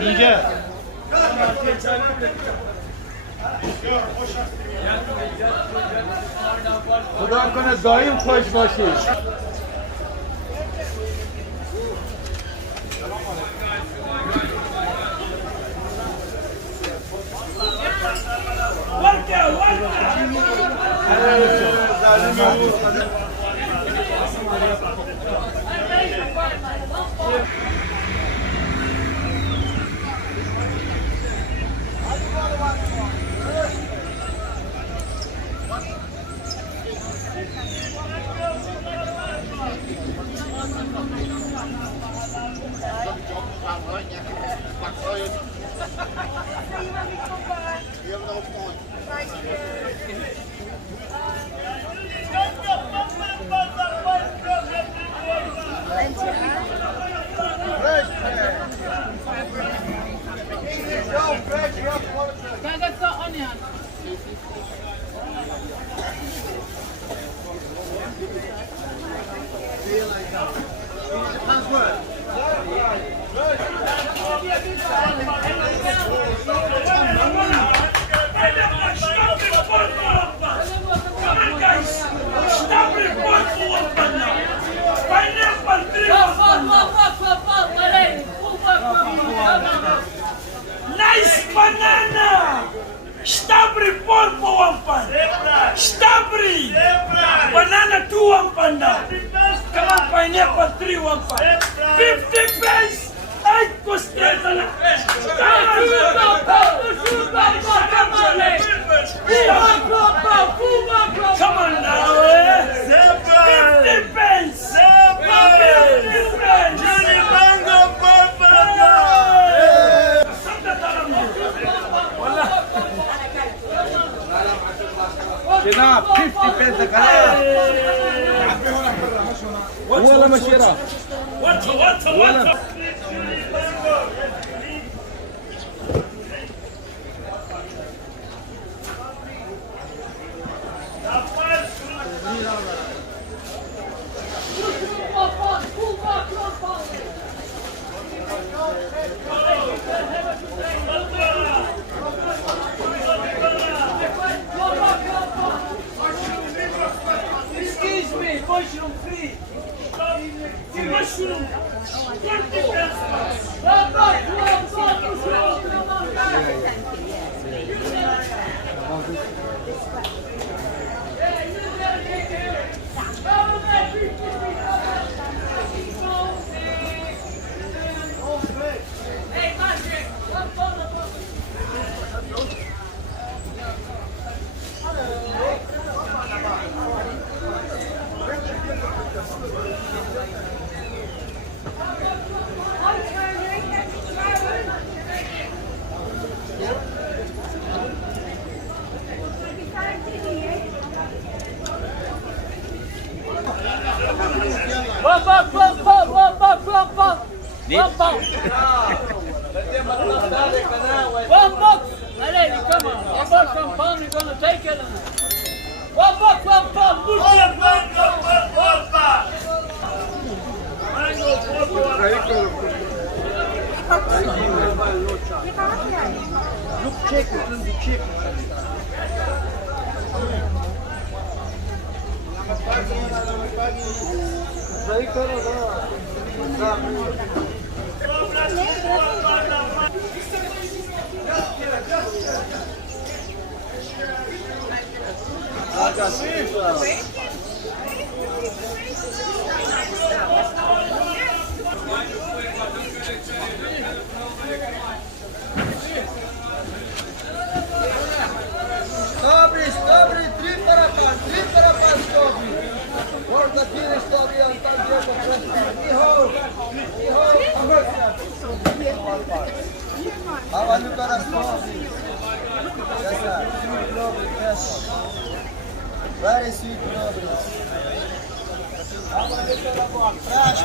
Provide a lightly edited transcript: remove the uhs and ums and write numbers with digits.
İnce. Xudo کنه دایم خوش باشید. Nice banana! Stabri polpo wampan! Stabri! Banana 2 wampan now! Come on, pineapple 3 wampan! 50 pence! Ay, kosteta na! Come on now, eh? 50 pence! 50 pence! Johnny Bango جناب 50 بنت كلام ولا مشيرة ولا mushroom free. Mushroom. One box! Lady, come on. One box, one pound, you're gonna take it. One box, one pound. Look, check it, check it. Dobry, tri para pan, dobry. Można tyle stopni, on tam gdzie to przeszło. Iho, a wanu teraz stopni. Yes, sir. Sweet glory, yes. Very sweet glory. Fresh.